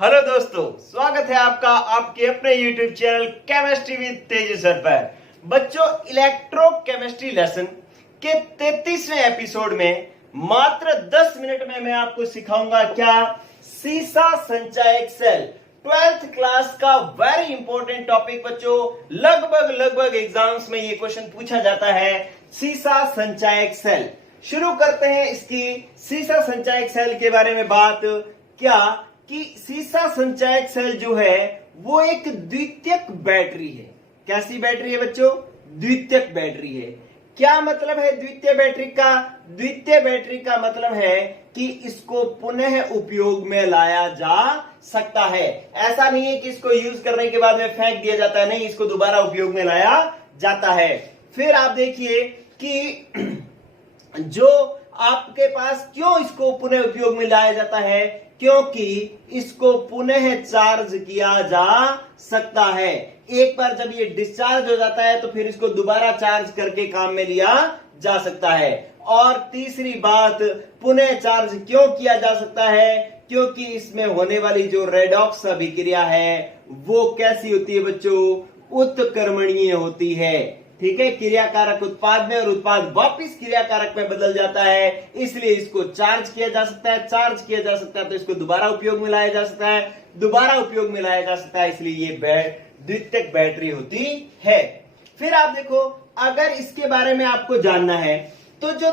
Hello दोस्तों, स्वागत है आपका आपके अपने YouTube चैनल केमिस्ट्री विद तेजी सर पर। बच्चों, इलेक्ट्रोकेमिस्ट्री लेसन के 33वें एपिसोड में मात्र 10 मिनट में मैं आपको सिखाऊंगा क्या सीसा संचायक सेल। 12th क्लास का वेरी इंपॉर्टेंट टॉपिक बच्चों, लगभग एग्जाम्स में ये क्वेश्चन पूछा जाता है। सीसा संचायक सेल, शुरू करते हैं इसकी सीसा संचायक सेल के बारे में बात। क्या कि सीसा संचायक सेल जो है वो एक द्वितीयक बैटरी है। कैसी बैटरी है बच्चों? द्वितीयक बैटरी है। क्या मतलब है द्वितीय बैटरी का? द्वितीय बैटरी का मतलब है कि इसको पुनः उपयोग में लाया जा सकता है। ऐसा नहीं है कि इसको यूज करने के बाद में फेंक दिया जाता है, नहीं, इसको दोबारा उपयोग में लाया जाता है। फिर आप देखिए कि जो आपके पास क्यों इसको पुनः उपयोग में लाया जाता है, क्योंकि इसको पुनः चार्ज किया जा सकता है। एक बार जब ये डिस्चार्ज हो जाता है तो फिर इसको दोबारा चार्ज करके काम में लिया जा सकता है। और तीसरी बात, पुनः चार्ज क्यों किया जा सकता है? क्योंकि इसमें होने वाली जो रेडॉक्स अभिक्रिया है वो कैसी होती है बच्चों? उत्क्रमणीय होती है। ठीक है, क्रियाकारक उत्पाद में और उत्पाद वापिस क्रियाकारक में बदल जाता है, इसलिए इसको चार्ज किया जा सकता है। चार्ज किया जा सकता है तो इसको दोबारा उपयोग में लाया जा सकता है, दोबारा उपयोग में लाया जा सकता है, इसलिए ये द्वितीयक बैटरी होती है। फिर आप देखो, अगर इसके बारे में आपको जानना है तो जो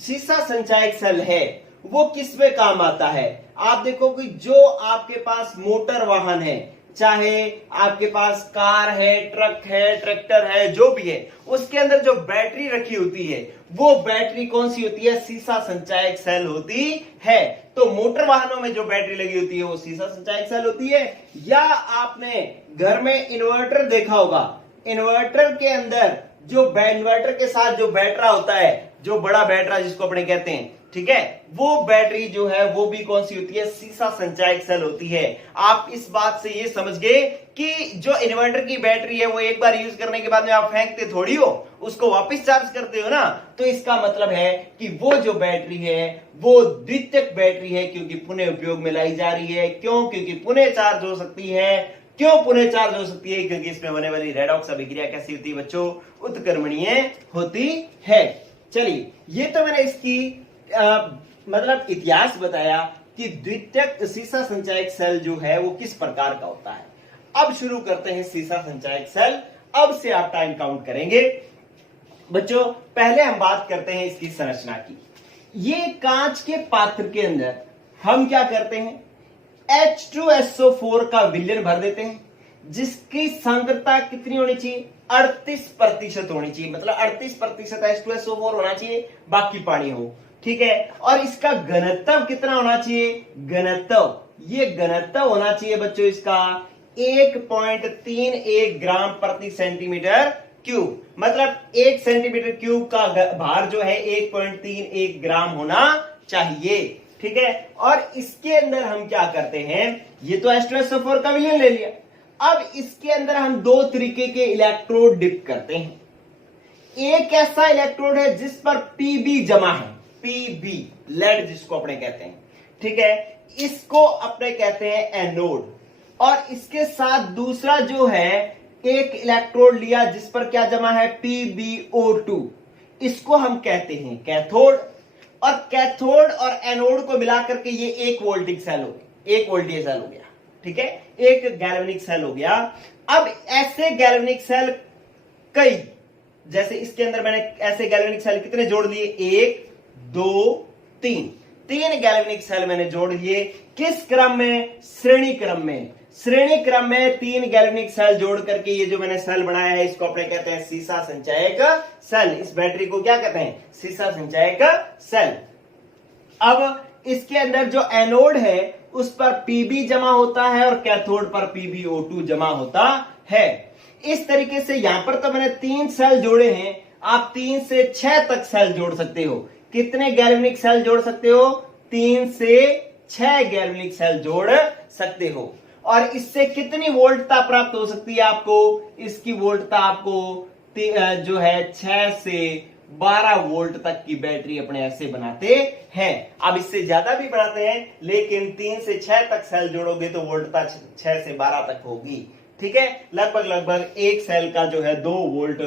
सीसा संचायक सेल है वो किस में काम आता है? आप देखो कि जो आपके पास मोटर वाहन है, चाहे आपके पास कार है, ट्रक है, ट्रैक्टर है, जो भी है, उसके अंदर जो बैटरी रखी होती है वो बैटरी कौन सी होती है? सीसा संचायक सेल होती है। तो मोटर वाहनों में जो बैटरी लगी होती है वो सीसा संचायक सेल होती है। या आपने घर में इन्वर्टर देखा होगा, इन्वर्टर के अंदर जो इन्वर्टर के साथ जो बैटरा होता है, जो बड़ा बैटरा जिसको अपने कहते हैं, ठीक है, वो बैटरी जो है वो भी कौन सी होती है? सीसा संचायक सेल होती है। आप इस बात से ये समझ गए कि जो इन्वर्टर की बैटरी है वो एक बार यूज करने के बाद में आप फेंकते थोड़ी हो, उसको वापस चार्ज करते हो ना। तो इसका मतलब है कि वो जो बैटरी है वो द्वितीयक बैटरी है, क्योंकि पुनः उपयोग में लाई जा रही है। क्यों? क्योंकि पुनः चार्ज हो सकती है। क्यों पुनः चार्ज हो सकती है? क्योंकि इसमें होने वाली रेडॉक्स अभिक्रिया कैसी होती है बच्चों? उत्क्रमणीय होती है। चलिए, ये तो मैंने इसकी मतलब इतिहास बताया कि द्वितीयक सीसा संचायक सेल जो है वो किस प्रकार का होता है। अब शुरू करते हैं सीसा संचायक सेल। अब से आप टाइम काउंट करेंगे बच्चों। पहले हम बात करते हैं इसकी संरचना की। ये कांच के पात्र के अंदर हम क्या करते हैं? H2SO4 का विलयन भर देते हैं, जिसकी सांद्रता कितनी होनी चाहिए? 38% होनी चाहिए। मतलब 38% H2SO4 होना चाहिए, बाकी पानी हो। ठीक है, और इसका घनत्व कितना होना चाहिए? ये घनत्व होना चाहिए बच्चों इसका 1.31 ग्राम प्रति सेंटीमीटर क्यूब। मतलब 1 सेंटीमीटर क्यूब का भार जो है 1.31 ग्राम होना चाहिए। ठीक है, और इसके अंदर हम क्या करते हैं? ये तो H2SO4 का विलयन ले लिया। अब इसके अंदर हम दो तरीके के इलेक्ट्रोड डिप करते हैं। एक ऐसा इलेक्ट्रोड है जिस पर पीबी जमा है, पीबी लेड जिसको अपने कहते हैं। ठीक है, इसको अपने कहते हैं एनोड। और इसके साथ दूसरा जो है एक इलेक्ट्रोड लिया जिस पर क्या जमा है? PbO2, इसको हम कहते हैं कैथोड। और कैथोड और एनोड को मिलाकर के ये एक वोल्टिक सेल हो गया, एक वोल्टेज सेल हो गया। ठीक है, एक गैल्वेनिक सेल हो गया। अब ऐसे गैल्वेनिक सेल कई, जैसे इसके अंदर मैंने ऐसे गैल्वेनिक सेल कितने जोड़ दिए? 1 2 3 गैल्वेनिक सेल मैंने जोड़ दिए। किस क्रम में? श्रेणी क्रम में। श्रेणी क्रम में 3 गैल्वेनिक सेल जोड़ करके ये जो मैंने सेल बनाया है इसको अपने कहते हैं सीसा संचायक सेल। इस बैटरी को क्या कहते हैं? सीसा संचायक सेल। अब इसके अंदर जो एनोड है उस पर पीबी जमा होता है और कैथोड पर PbO2 जमा होता है। इस तरीके से यहां पर तो मैंने 3 सेल जोड़े हैं, आप 3 से 6 तक सेल जोड़ सकते हो। कितने गैल्वेनिक सेल जोड़ सकते हो? 3 से 6 गैल्वेनिक सेल जोड़ सकते हो। और इससे कितनी वोल्टता प्राप्त हो सकती है आपको? इसकी वोल्टता आपको जो है 6 से 12 वोल्ट तक की बैटरी अपने ऐसे बनाते हैं। अब इससे ज्यादा भी बनाते हैं, लेकिन 3 से 6 तक सेल जोड़ोगे तो वोल्टता 6 से 12 तक होगी। ठीक है, लगभग लगभग एक सेल का जो है 2 वोल्ट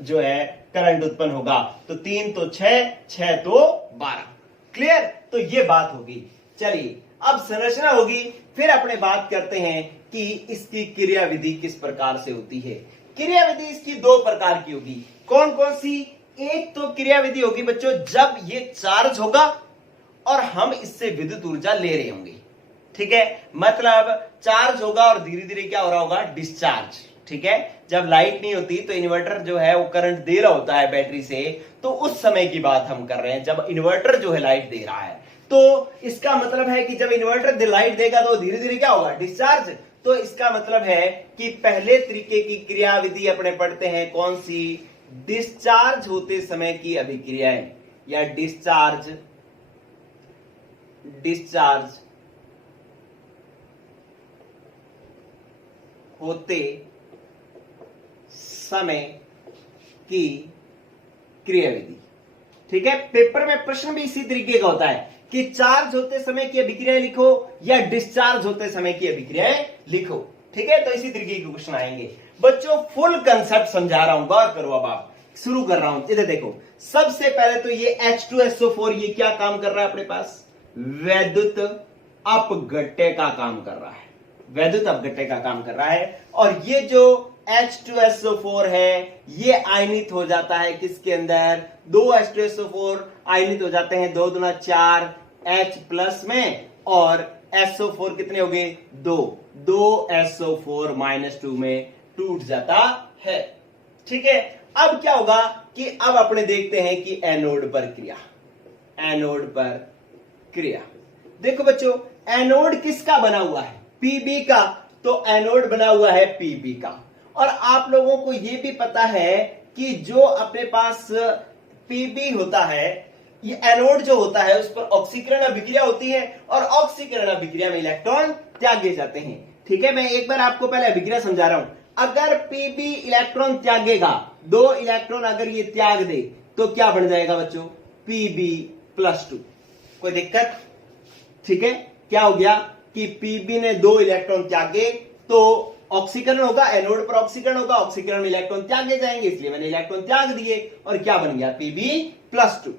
जो है करंट उत्पन्न होगा। तो 3 तो 6, 6 तो 12। क्लियर? तो ये बात होगी। चलिए अब संरचना होगी, फिर अपने बात करते हैं कि इसकी क्रियाविधि किस प्रकार से होती है। क्रियाविधि इसकी 2 प्रकार की होगी। कौन कौन सी? एक तो क्रियाविधि होगी बच्चों जब ये चार्ज होगा और हम इससे विद्युत ऊर्जा ले रहे होंगे। ठीक है, मतलब चार्ज होगा और धीरे धीरे क्या हो रहा होगा? डिस्चार्ज। ठीक है, जब लाइट नहीं होती तो इन्वर्टर जो है वो करंट दे रहा होता है बैटरी से, तो उस समय की बात हम कर रहे हैं जब इन्वर्टर जो है लाइट दे रहा है। तो इसका मतलब है कि जब इन्वर्टर लाइट देगा तो धीरे धीरे क्या होगा? डिस्चार्ज। तो इसका मतलब है कि पहले तरीके की क्रियाविधि अपने पढ़ते हैं कौन सी? डिस्चार्ज होते समय की अभिक्रियाएं, या डिस्चार्ज होते समय की क्रियाविधि। ठीक है, पेपर में प्रश्न भी इसी तरीके का होता है कि चार्ज होते समय की अभिक्रियाएं लिखो या डिस्चार्ज होते समय की अभिक्रियाएं लिखो। ठीक है, तो इसी तरीके के क्वेश्चन आएंगे। बच्चों फुल कंसेप्ट समझा रहा हूं, गौर करो। अब आप शुरू कर रहा हूं, इधर देखो। सबसे पहले तो ये H2SO4 ये क्या काम कर रहा है अपने पास? वैद्युत अपघट्य का काम कर रहा है। वैद्युत अपघट्य का काम कर रहा है। और ये जो H2SO4 है ये आयनित हो जाता है किसके अंदर? 2 H2SO4 आयनित हो जाते हैं 2 दूना 4 H प्लस में, और SO4 कितने हो गए? 2 SO4 -2 में टूट जाता है। ठीक है, अब क्या होगा कि अब अपने देखते हैं कि एनोड पर क्रिया। एनोड पर क्रिया देखो बच्चों, एनोड किसका बना हुआ है? पीबी का। तो एनोड बना हुआ है पीबी का। और आप लोगों को यह भी पता है कि जो अपने पास पीबी होता है, ये एनोड जो होता है उस पर ऑक्सीकरण अभिक्रिया होती है, और ऑक्सीकरण अभिक्रिया में इलेक्ट्रॉन त्यागे जाते हैं। ठीक है, मैं एक बार आपको पहले अभिक्रिया समझा रहा हूं। अगर पीबी इलेक्ट्रॉन त्यागेगा, 2 इलेक्ट्रॉन अगर ये त्याग दे तो क्या बन जाएगा बच्चों? Pb+2। कोई दिक्कत? ठीक है, क्या हो गया कि पीबी ने 2 इलेक्ट्रॉन त्यागे तो ऑक्सीकरण होगा, एनोड पर ऑक्सीकरण होगा, ऑक्सीकरण में इलेक्ट्रॉन त्यागे जाएंगे, इसलिए मैंने इलेक्ट्रॉन त्याग दिए और क्या बन गया? Pb+2।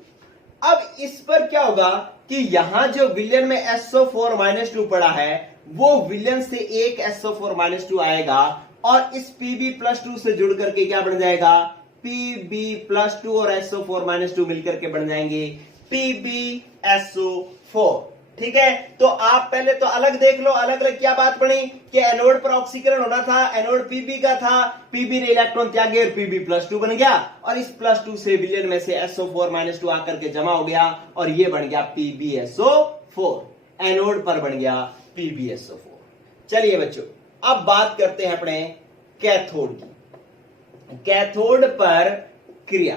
अब इस पर क्या होगा कि यहां जो विलयन में SO4 - 2 पड़ा है वो विलयन से एक SO4 - 2 आएगा, और इस Pb+2 से जुड़ करके क्या बन जाएगा? Pb+2 और SO4 - 2 मिलकर के बन जाएंगे PbSO4। ठीक है, तो आप पहले तो अलग देख लो, अलग अलग क्या बात बनी कि एनोड पर ऑक्सीकरण होना था, एनोड पीबी का था, पीबी ने इलेक्ट्रॉन त्यागे और Pb+2 बन गया, और इस +2 से विलयन में से SO4 - 2 आकर के जमा हो गया और ये बन गया PbSO4। एनोड पर बन गया PbSO4। चलिए बच्चों अब बात करते हैं अपने कैथोड की। कैथोड पर क्रिया।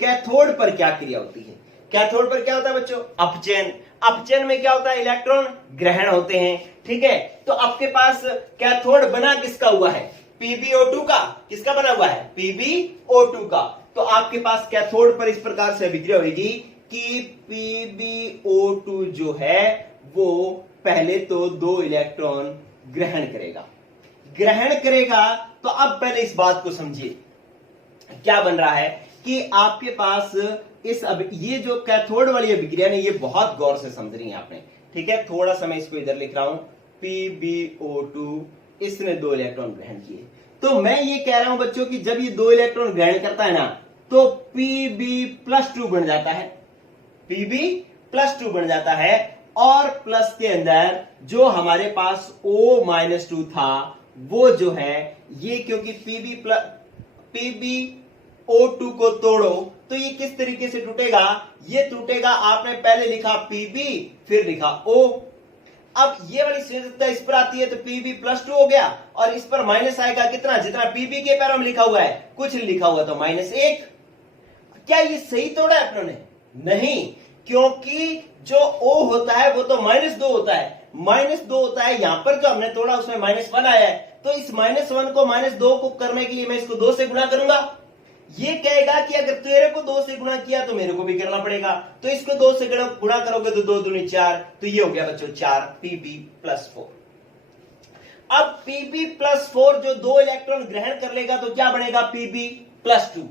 कैथोड पर क्या क्रिया होती है? कैथोड पर क्या होता है बच्चों? अपचयन। अपचयन में क्या होता है? इलेक्ट्रॉन ग्रहण होते हैं। ठीक है, तो आपके पास कैथोड बना किसका हुआ है? PbO2 का। किसका बना हुआ है? PbO2 का। तो आपके पास कैथोड पर इस प्रकार से अभिक्रिया होगी कि PbO2 जो है वो पहले तो 2 इलेक्ट्रॉन ग्रहण करेगा। ग्रहण करेगा तो अब पहले इस बात को समझिए, क्या बन रहा है कि आपके पास ये जो कैथोड वाली अभिक्रिया ने, ये बहुत गौर से समझनी है आपने। ठीक है, थोड़ा सा मैं इसको इधर लिख रहा हूं। PbO2 इसने 2 इलेक्ट्रॉन ग्रहण किए, तो मैं ये कह रहा हूं बच्चों कि जब ये 2 इलेक्ट्रॉन ग्रहण करता है ना तो Pb+2 बन जाता है। Pb+2 बन जाता है, और प्लस के अंदर जो हमारे पास O-2 था वो जो है ये, क्योंकि PbO2 को तोड़ो तो ये किस तरीके से टूटेगा? ये टूटेगा, आपने पहले लिखा Pb फिर लिखा O। अब ये वाली संयोजकता इस पर आती है तो Pb+2 हो गया, और इस पर माइनस आएगा कितना? जितना Pb के पैरों में लिखा हुआ है, कुछ लिखा हुआ तो -1। क्या ये सही तोड़ा है अपनों ने? नहीं, क्योंकि जो O होता है वो तो -2 होता है। -2 होता है, यहां पर जो हमने तोड़ा उसमें -1 आया है, तो इस -1 को -2 को करने के लिए मैं इसको 2 से गुणा करूंगा। ये कहेगा कि अगर तेरे को 2 से गुणा किया तो मेरे को भी करना पड़ेगा, तो इसको 2 से गुणा करोगे तो 2 दूनी 4, तो ये हो गया बच्चों 4 Pb+4। अब Pb+4 जो 2 इलेक्ट्रॉन ग्रहण कर लेगा तो क्या बनेगा Pb+2।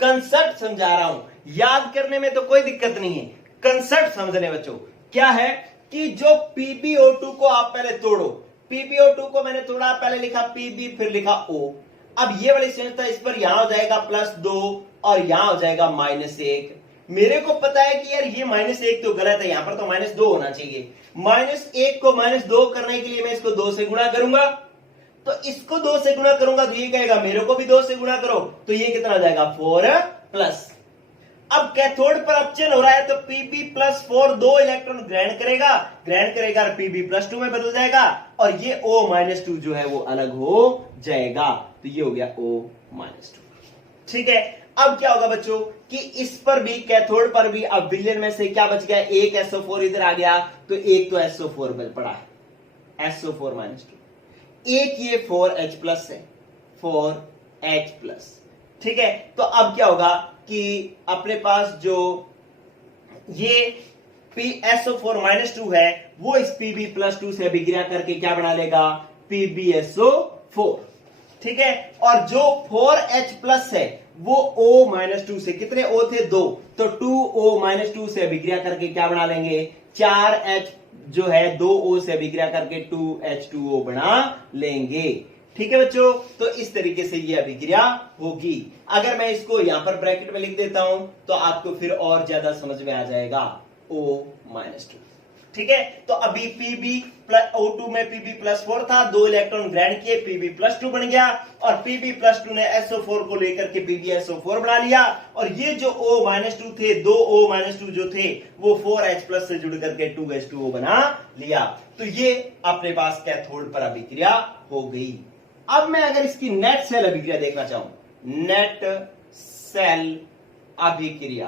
कंसेप्ट समझा रहा हूं, याद करने में तो कोई दिक्कत नहीं है, कंसेप्ट समझने बच्चों। क्या है कि जो PbO2 को आप पहले तोड़ो, PbO2 को मैंने तोड़ा, पहले लिखा Pb फिर लिखा O। अब ये वाली संख्या इस पर यहां हो जाएगा +2 और यहां हो जाएगा -1। मेरे को पता है कि यार ये -1 तो गलत है, यहां पर तो -2 होना चाहिए। -1 को -2 करने के लिए मैं इसको 2 से गुणा करूंगा, तो इसको 2 से गुणा करूंगा तो ये कहेगा मेरे को भी 2 से गुणा करो, तो ये कितना आ जाएगा 4+। अब कैथोड पर अपचयन हो रहा है तो Pb+4 2 इलेक्ट्रॉन ग्रहण करेगा और Pb+2 में बदल जाएगा और ये O-2 जो है वो अलग हो जाएगा, तो ये हो गया O-2। ठीक है, अब क्या होगा बच्चों कि इस पर भी कैथोड पर भी अब विलयन में से क्या बच गया, एक SO4 इधर आ गया, तो एक तो SO4 बल पड़ा है, SO4-2, एक ये 4H+ है, 4H+। ठीक है, तो अब क्या होगा कि अपने पास जो ये SO4-2 है वो इस Pb+2 से अभिक्रिया करके क्या बना लेगा PbSO4। ठीक है, और जो 4H+ है वो O-2 से, कितने O थे 2, तो 2O-2 से अभिक्रिया करके क्या बना लेंगे 4H जो है 2O से अभिक्रिया करके 2H2O बना लेंगे। ठीक है बच्चों, तो इस तरीके से ये अभिक्रिया होगी। अगर मैं इसको यहां पर ब्रैकेट में लिख देता हूं तो आपको फिर और ज्यादा समझ में आ जाएगा O-2। ठीक है, तो अभी PbO2 में Pb+4 था, 2 इलेक्ट्रॉन ग्रहण किए, Pb+2 बन गया और Pb+2 ने SO4 को लेकर के PbSO4 बना लिया और ये जो O-2 थे, 2 O-2 जो थे वो 4H+ से जुड़ करके 2H2O बना लिया, तो ये अपने पास कैथोड पर अभिक्रिया हो गई। अब मैं अगर इसकी नेट सेल अभिक्रिया देखना चाहूं, नेट सेल अभिक्रिया,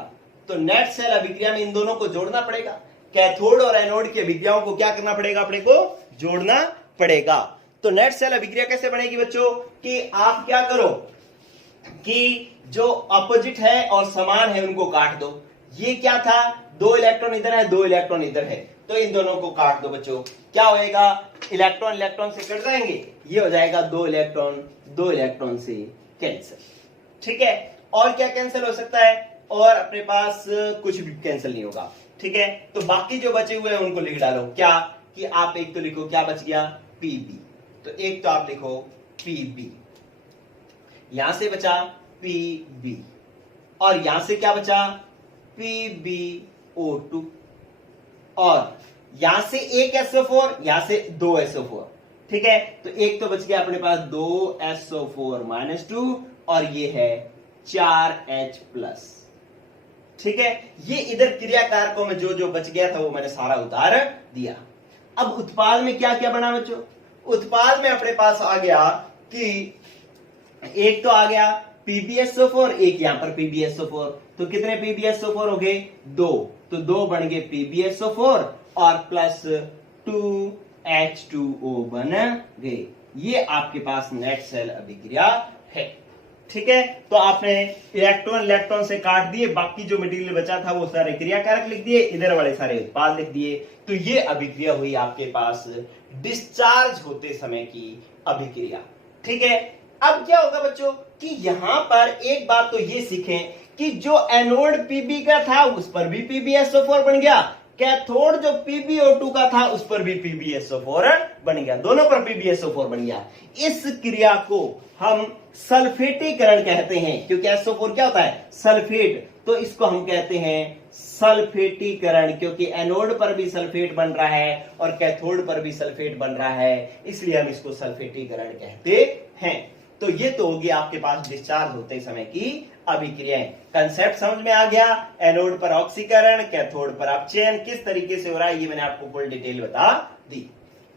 तो नेट सेल अभिक्रिया में इन दोनों को जोड़ना पड़ेगा, कैथोड और एनोड की अभिक्रियाओं को क्या करना पड़ेगा, अपने को जोड़ना पड़ेगा। तो नेट सेल अभिक्रिया कैसे बनेगी बच्चों कि आप क्या करो कि जो अपोजिट है और समान है उनको काट दो। ये क्या था, 2 इलेक्ट्रॉन इधर है, 2 इलेक्ट्रॉन इधर है, तो इन दोनों को काट दो बच्चों। क्या होएगा, इलेक्ट्रॉन इलेक्ट्रॉन से कट जाएंगे, ये हो जाएगा 2 इलेक्ट्रॉन से कैंसिल। ठीक है, और क्या कैंसिल हो सकता है, और अपने पास कुछ भी कैंसिल नहीं होगा। ठीक है, तो बाकी जो बचे हुए हैं उनको लिख डालो। क्या कि आप एक तो लिखो, क्या बच गया Pb, तो एक तो आप लिखो Pb, यहां से बचा Pb और यहां से क्या बचा PbO2 और यहां से एक SO4, यहां से 2 SO4। ठीक है, तो एक तो बच गया अपने पास 2 SO4-2 और ये है 4H+। ठीक है, ये इधर क्रिया कारकों में जो जो बच गया था वो मैंने सारा उतार दिया। अब उत्पाद में क्या क्या बना बच्चों, उत्पाद में अपने पास आ गया कि एक तो आ गया PbSO4, एक यहां पर PbSO4, तो कितने PbSO4 हो गए 2, तो 2 बन गए PbSO4 और प्लस 2H2O बन गए। ये आपके पास नेट सेल अभिक्रिया है। ठीक है, तो आपने इलेक्ट्रॉन से काट दिए, बाकी जो मटेरियल बचा था वो सारे क्रियाकारक लिख दिए, इधर वाले सारे उत्पाद लिख दिए, तो ये अभिक्रिया हुई आपके पास डिस्चार्ज होते समय की अभिक्रिया। ठीक है, अब क्या होगा बच्चों कि यहां पर एक बात तो ये सीखें कि जो एनोड Pb का था उस पर भी PbSO4 बन गया, कैथोड जो PbO2 का था उस पर भी PbSO4 बन गया, दोनों पर PbSO4 बन गया। इस क्रिया को हम सल्फेटीकरण कहते हैं, क्योंकि SO4 क्या होता है सल्फेट, तो इसको हम कहते हैं सल्फेटीकरण, क्योंकि एनोड पर भी सल्फेट बन रहा है और कैथोड पर भी सल्फेट बन रहा है, इसलिए हम इसको सल्फेटीकरण कहते हैं। तो ये तो होगी आपके पास डिस्चार्ज होते समय की अभिक्रियाएं। कंसेप्ट समझ में आ गया, एनोड पर ऑक्सीकरण, कैथोड पर अपचयन किस तरीके से हो रहा है ये मैंने आपको फुल डिटेल बता दी।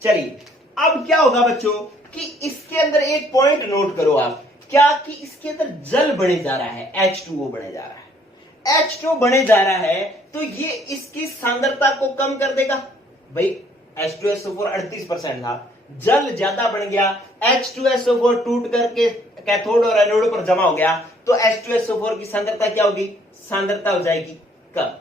चलिए, अब क्या होगा बच्चों कि इसके अंदर एक पॉइंट नोट करो आप, क्या कि इसके अंदर जल बढ़े जा रहा है, H2O बढ़े जा रहा है। H2O बढ़े जा रहा है तो ये इसकी सांद्रता को कम कर देगा। भाई H2SO4 38% था, जल ज्यादा बन गया, H2SO4 टूट करके कैथोड और एनोड पर जमा हो गया, तो H2SO4 की सांद्रता क्या होगी, सांद्रता हो जाएगी कम।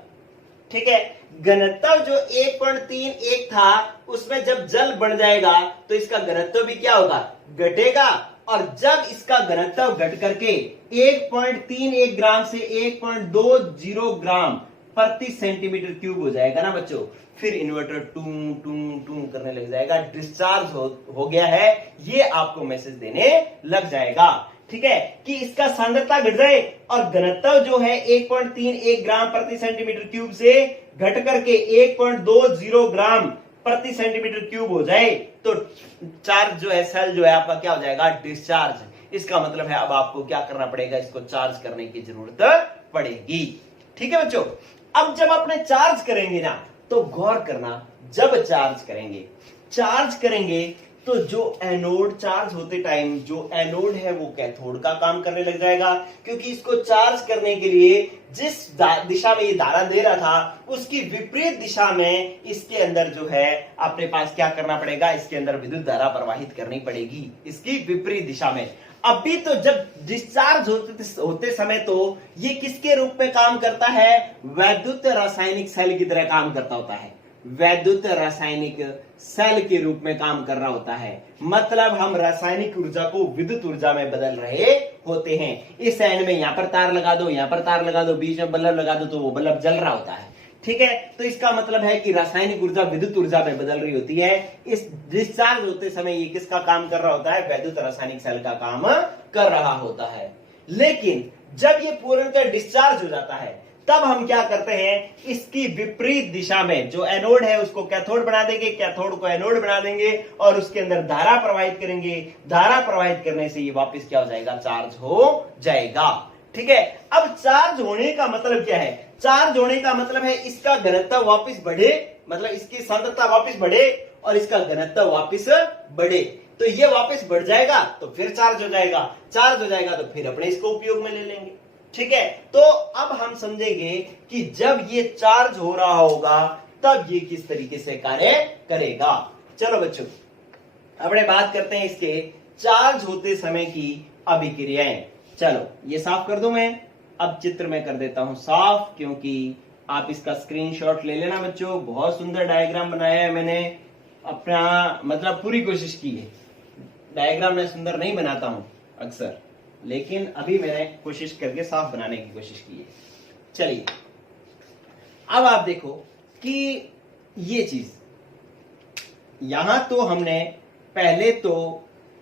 ठीक है, घनत्व जो 1.31 था उसमें जब जल बढ़ जाएगा तो इसका घनत्व भी क्या होगा, घटेगा, और जब इसका घनत्व घट करके 1.31 ग्राम से 1.20 ग्राम प्रति सेंटीमीटर क्यूब हो जाएगा ना बच्चों, फिर इन्वर्टर टू टू टू करने लग जाएगा, डिस्चार्ज हो गया है, ये आपको मैसेज देने लग जाएगा। ठीक है, कि इसका सांद्रता घट जाए और घनत्व जो है 1.31 ग्राम प्रति सेंटीमीटर क्यूब से घट करके 1.20 ग्राम प्रति सेंटीमीटर क्यूब हो जाए, तो चार्ज जो है, सेल जो है आपका क्या हो जाएगा, डिस्चार्ज। इसका मतलब है अब आपको क्या करना पड़ेगा, इसको चार्ज करने की जरूरत पड़ेगी। ठीक है बच्चों, अब जब अपने चार्ज करेंगे ना, तो गौर करना, जब चार्ज करेंगे तो जो एनोड चार्ज होते टाइम जो एनोड है वो कैथोड का काम करने लग जाएगा, क्योंकि इसको चार्ज करने के लिए जिस दिशा में ये धारा दे रहा था उसकी विपरीत दिशा में इसके अंदर जो है अपने पास क्या करना पड़ेगा, इसके अंदर विद्युत धारा प्रवाहित करनी पड़ेगी, इसकी विपरीत दिशा में। अभी तो जब डिस्चार्ज होते समय तो ये किसके रूप में काम करता है, वैद्युत रासायनिक सेल की तरह काम करता होता है, वैद्युत रासायनिक सेल के रूप में काम कर रहा होता है। मतलब हम रासायनिक ऊर्जा को विद्युत ऊर्जा में बदल रहे होते हैं। इस एंड में यहां पर तार लगा दो, यहां पर तार लगा दो, बीच में बल्ब लगा दो, तो वो बल्ब जल रहा होता है। ठीक है, तो इसका मतलब है कि रासायनिक ऊर्जा विद्युत ऊर्जा में बदल रही होती है। इस डिस्चार्ज होते समय ये किसका काम कर रहा होता है, वैद्युत रासायनिक सेल का काम कर रहा होता है। लेकिन जब ये पूर्णतः डिस्चार्ज हो जाता है तब हम क्या करते हैं, इसकी विपरीत दिशा में जो एनोड है उसको कैथोड बना देंगे, कैथोड को एनोड बना देंगे और उसके अंदर धारा प्रवाहित करेंगे। धारा प्रवाहित करने से ये वापस क्या हो जाएगा, चार्ज हो जाएगा। ठीक है, अब चार्ज होने का मतलब क्या है, चार्ज होने का मतलब है इसका घनत्व वापस बढ़े, मतलब इसकी सांद्रता वापस बढ़े और इसका घनत्व वापस बढ़े, तो ये वापस बढ़ जाएगा तो फिर चार्ज हो जाएगा, चार्ज हो जाएगा तो फिर अपने इसको उपयोग में ले लेंगे। ठीक है, तो अब हम समझेंगे कि जब ये चार्ज हो रहा होगा तब ये किस तरीके से कार्य करेगा। चलो बच्चों, अपने बात करते हैं इसके चार्ज होते समय की अभिक्रियाएं। चलो ये साफ कर दूं मैं, अब चित्र में कर देता हूं साफ, क्योंकि आप इसका स्क्रीनशॉट ले लेना बच्चों। बहुत सुंदर डायग्राम बनाया है मैंने, अपना मतलब पूरी कोशिश की है। डायग्राम मैं सुंदर नहीं बनाता हूं अक्सर, लेकिन अभी मैंने कोशिश करके साफ बनाने की कोशिश की है। चलिए अब आप देखो कि ये चीज यहां तो हमने पहले तो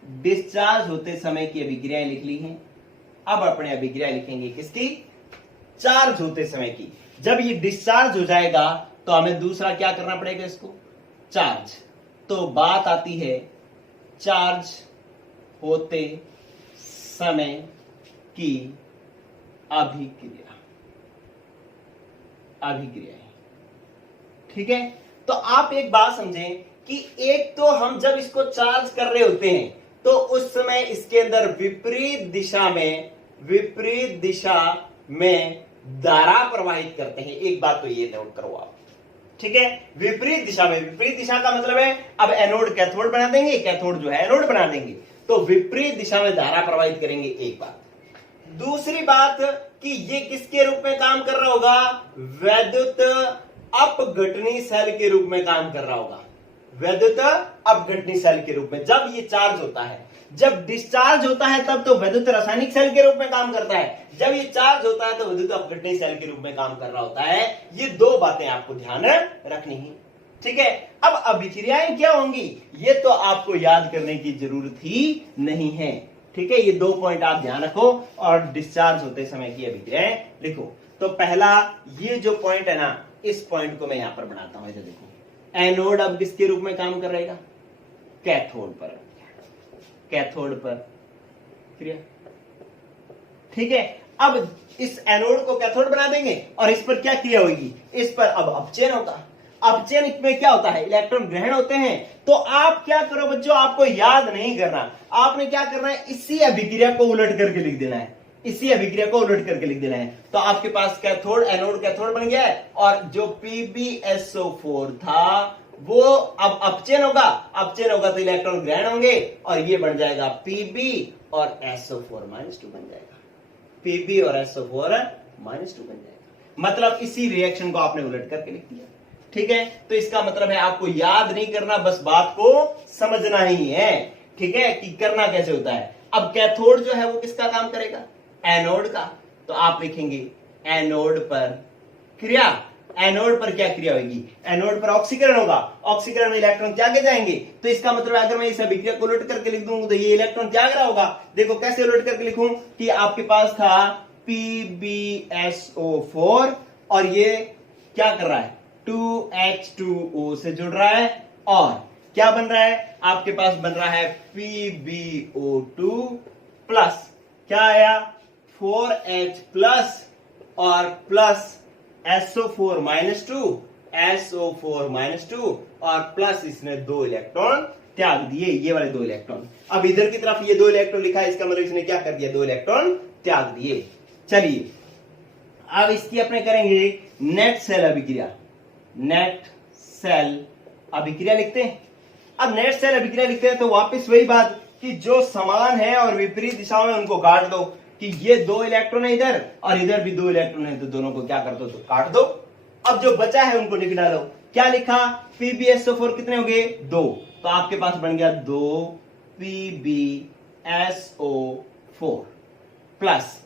डिस्चार्ज होते समय की अभिक्रियाएं लिख ली हैं। अब अपने अभिक्रिया लिखेंगे किसकी, चार्ज होते समय की। जब ये डिस्चार्ज हो जाएगा तो हमें दूसरा क्या करना पड़ेगा, इसको चार्ज। तो बात आती है चार्ज होते समय की अभिक्रियाएं। ठीक है, तो आप एक बात समझें कि एक तो हम जब इसको चार्ज कर रहे होते हैं तो उस समय इसके अंदर विपरीत दिशा में धारा प्रवाहित करते हैं। एक बात तो ये नोट करो आप। ठीक है, विपरीत दिशा में, विपरीत दिशा का मतलब है अब एनोड कैथोड बना देंगे, कैथोड जो है एनोड बना देंगे, तो विपरीत दिशा में धारा प्रवाहित करेंगे। एक बात। दूसरी बात कि ये किसके रूप में काम कर रहा होगा, वैद्युत अपघटनी सेल के रूप में काम कर रहा होगा, वैद्युत अपघटनी सेल के रूप में। जब ये चार्ज होता है, जब डिस्चार्ज होता है तब तो वैद्युत रासायनिक सेल के रूप में काम करता है, जब ये चार्ज होता है तो विद्युत अपघटनी सेल के रूप में काम कर रहा होता है। ये दो बातें आपको ध्यान रखनी है। ठीक है, अब अभिक्रियाएं क्या होंगी ये तो आपको याद करने की जरूरत ही नहीं है। ठीक है, ये दो पॉइंट आप ध्यान रखो और डिस्चार्ज होते समय की अभिक्रियाएं लिखो। तो पहला ये जो पॉइंट है ना, इस पॉइंट को मैं यहां पर बनाता हूं। इधर देखो, एनोड अब किसके रूप में काम कर रहेगा, कैथोड पर, कैथोड पर क्रिया। ठीक है, अब इस एनोड को कैथोड बना देंगे और इस पर क्या क्रिया होगी, इस पर अब अपचयन होगा। अपचयन में क्या होता है, इलेक्ट्रॉन ग्रहण होते हैं। तो आप क्या करो बच्चों, आपको याद नहीं करना, आपने क्या करना है, इसी अभिक्रिया को उलट करके लिख देना है, इसी अभिक्रिया को उलट करके लिख देना है। तो आपके पास कैथोड एनोड कैथोड बन गया है और जो PbSO4 था वो अब अपचयन होगा, अपचयन होगा तो इलेक्ट्रॉन ग्रहण होंगे और ये बन जाएगा Pb और SO4 -2 बन जाएगा, Pb और SO4 -2 बन जाएगा। मतलब इसी रिएक्शन को आपने उलट करके लिख दिया। ठीक है, तो इसका मतलब है आपको याद नहीं करना, बस बात को समझना ही है। ठीक है, कि करना कैसे होता है। अब कैथोड जो है वो किसका काम करेगा, एनोड का। तो आप लिखेंगे एनोड पर क्रिया। एनोड पर क्या क्रिया होगी, एनोड पर ऑक्सीकरण होगा, ऑक्सीकरण में इलेक्ट्रॉन त्यागे जाएंगे। तो इसका मतलब अगर मैं इस अभिक्रिया को उलट करके लिख दूंगा तो ये इलेक्ट्रॉन त्याग रहा होगा। देखो कैसे उलट करके लिखूं कि आपके पास था PbSO4 और ये क्या कर रहा है, 2H2O से जुड़ रहा है और क्या बन रहा है, आपके पास बन रहा है PbO2 प्लस क्या आया 4H प्लस और प्लस SO4 -2 और प्लस इसने 2 इलेक्ट्रॉन त्याग दिए, ये वाले 2 इलेक्ट्रॉन। अब इधर की तरफ ये 2 इलेक्ट्रॉन लिखा है, इसका मतलब इसने क्या कर दिया, 2 इलेक्ट्रॉन त्याग दिए। चलिए अब इसकी अपने करेंगे नेट सेल अभिक्रिया। नेट सेल अभिक्रिया लिखते हैं। अब नेट सेल अभिक्रिया लिखते हैं तो वापस वही बात कि जो समान है और विपरीत दिशाओं में उनको काट दो, कि ये 2 इलेक्ट्रॉन है इधर और इधर भी 2 इलेक्ट्रॉन है, तो दोनों को क्या कर दो, तो काट दो। अब जो बचा है उनको लिख डालो। क्या लिखा, PbSO4 कितने हो गए, 2, तो आपके पास बन गया 2 PbSO4 प्लस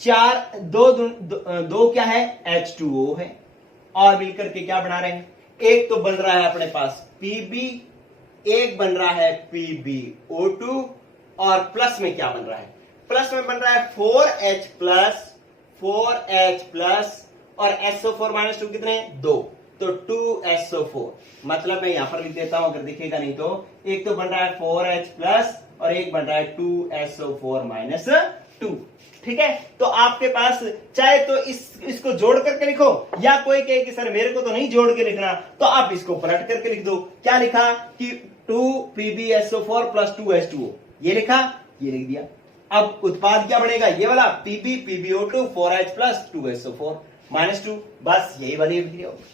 4 दो क्या है, H2O है और मिलकर के क्या बना रहे हैं, एक तो बन रहा है अपने पास Pb, एक बन रहा है PbO2 और प्लस में क्या बन रहा है, प्लस में बन रहा है 4H प्लस और SO4 -2 कितने, 2, तो 2SO4। मतलब मैं यहां पर लिख देता हूं, अगर दिखेगा नहीं तो एक तो बन रहा है 4H प्लस और एक बन रहा है 2SO4 -2। ठीक है, तो आपके पास चाहे तो इसको जोड़ करके लिखो या कोई कहे कि सर मेरे को तो नहीं जोड़ के लिखना, तो आप इसको पलट करके लिख दो। क्या लिखा कि 2 PbSO4 प्लस 2H2O, ये लिखा, ये लिख दिया। अब उत्पाद क्या बनेगा, ये वाला PbO2 4H प्लस 2SO4 -2, बस यही वाली अभिक्रिया होगी।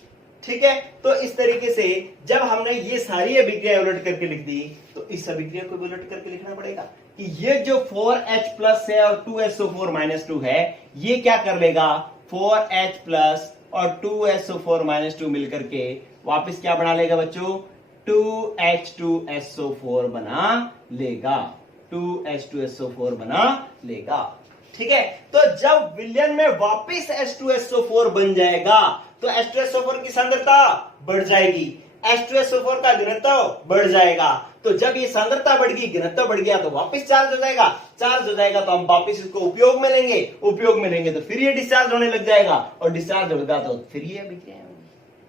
ठीक है, तो इस तरीके से जब हमने ये सारी अभिक्रिया उलट करके लिख दी तो इस अभिक्रिया को भी उलट करके लिखना पड़ेगा कि ये जो 4H प्लस है और 2SO4 -2 है, ये क्या कर लेगा, 4H प्लस और 2SO4 -2 मिलकर के वापस क्या बना लेगा बच्चों, 2H2SO4 बना लेगा, 2H2SO4 बना लेगा। ठीक है, तो जब विलयन में वापस H2SO4 बन जाएगा तो H2SO4 की सांद्रता बढ़ जाएगी, H2SO4 का घनत्व बढ़ जाएगा। तो जब ये सांद्रता बढ़ गई, घनत्व बढ़ गया, तो वापस चार्ज हो जाएगा, चार्ज हो जाएगा तो हम वापस इसको उपयोग में लेंगे, उपयोग में लेंगे तो फिर ये डिस्चार्ज होने लग जाएगा और डिस्चार्ज होगा तो फिर ये अभिक्रिया होंगी।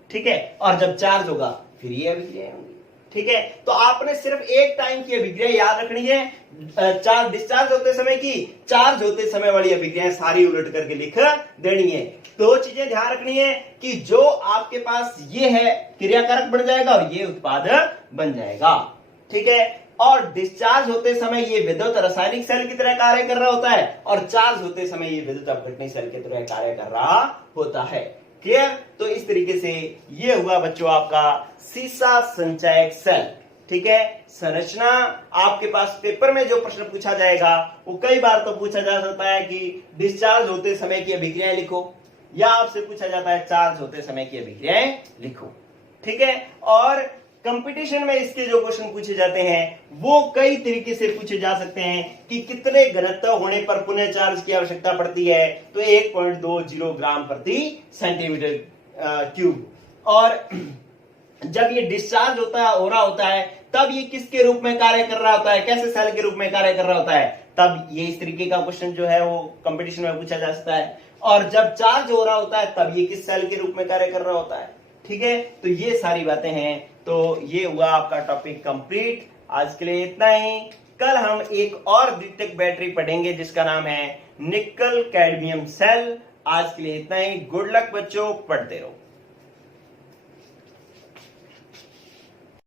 ठीक है, और जब चार्ज होगा फिर ये अभिक्रिया होंगी। ठीक है, तो आपने सिर्फ एक टाइम की अभिक्रिया याद रखनी है, चार्ज डिस्चार्ज होते समय की, चार्ज होते समय वाली अभिक्रियाएं सारी उलट करके लिख देनी है। 2 चीजें ध्यान रखनी है कि जो आपके पास ये है क्रियाकारक बन जाएगा और ये उत्पाद बन जाएगा। ठीक है, और डिस्चार्ज होते समय ये विद्युत रासायनिक सेल की तरह कार्य कर रहा होता है और चार्ज होते समय ये विद्युत अपघटनी सेल की तरह कार्य कर रहा होता है। क्लियर, तो इस तरीके से ये हुआ बच्चों आपका सीसा संचयक सेल। ठीक है, संरचना आपके पास पेपर में जो प्रश्न पूछा जाएगा वो कई बार तो पूछा जा सकता है कि डिस्चार्ज होते समय की अभिक्रियाएं लिखो, या आपसे पूछा जाता है चार्ज होते समय की अभिक्रियाएं लिखो। ठीक है, और कंपटीशन में इसके जो क्वेश्चन पूछे जाते हैं वो कई तरीके से पूछे जा सकते हैं कि कितने घनत्व होने पर पुनः चार्ज की आवश्यकता पड़ती है, तो 1.20 ग्राम प्रति सेंटीमीटर क्यूब। और जब ये डिस्चार्ज हो रहा होता है तब ये किसके रूप में कार्य कर रहा होता है, कैसे सेल के रूप में कार्य कर रहा होता है, तब ये इस तरीके का क्वेश्चन जो है वो कंपटीशन में पूछा जा सकता है। और जब चार्ज हो रहा होता है तब ये किस सेल के रूप में कार्य कर रहा होता है। ठीक है, तो ये सारी बातें हैं। तो ये हुआ आपका टॉपिक कंप्लीट। आज के लिए इतना ही। कल हम एक और द्वितीयक बैटरी पढ़ेंगे जिसका नाम है निकल कैडमियम सेल। आज के लिए इतना ही। गुड लक बच्चों, पढ़ते रहो।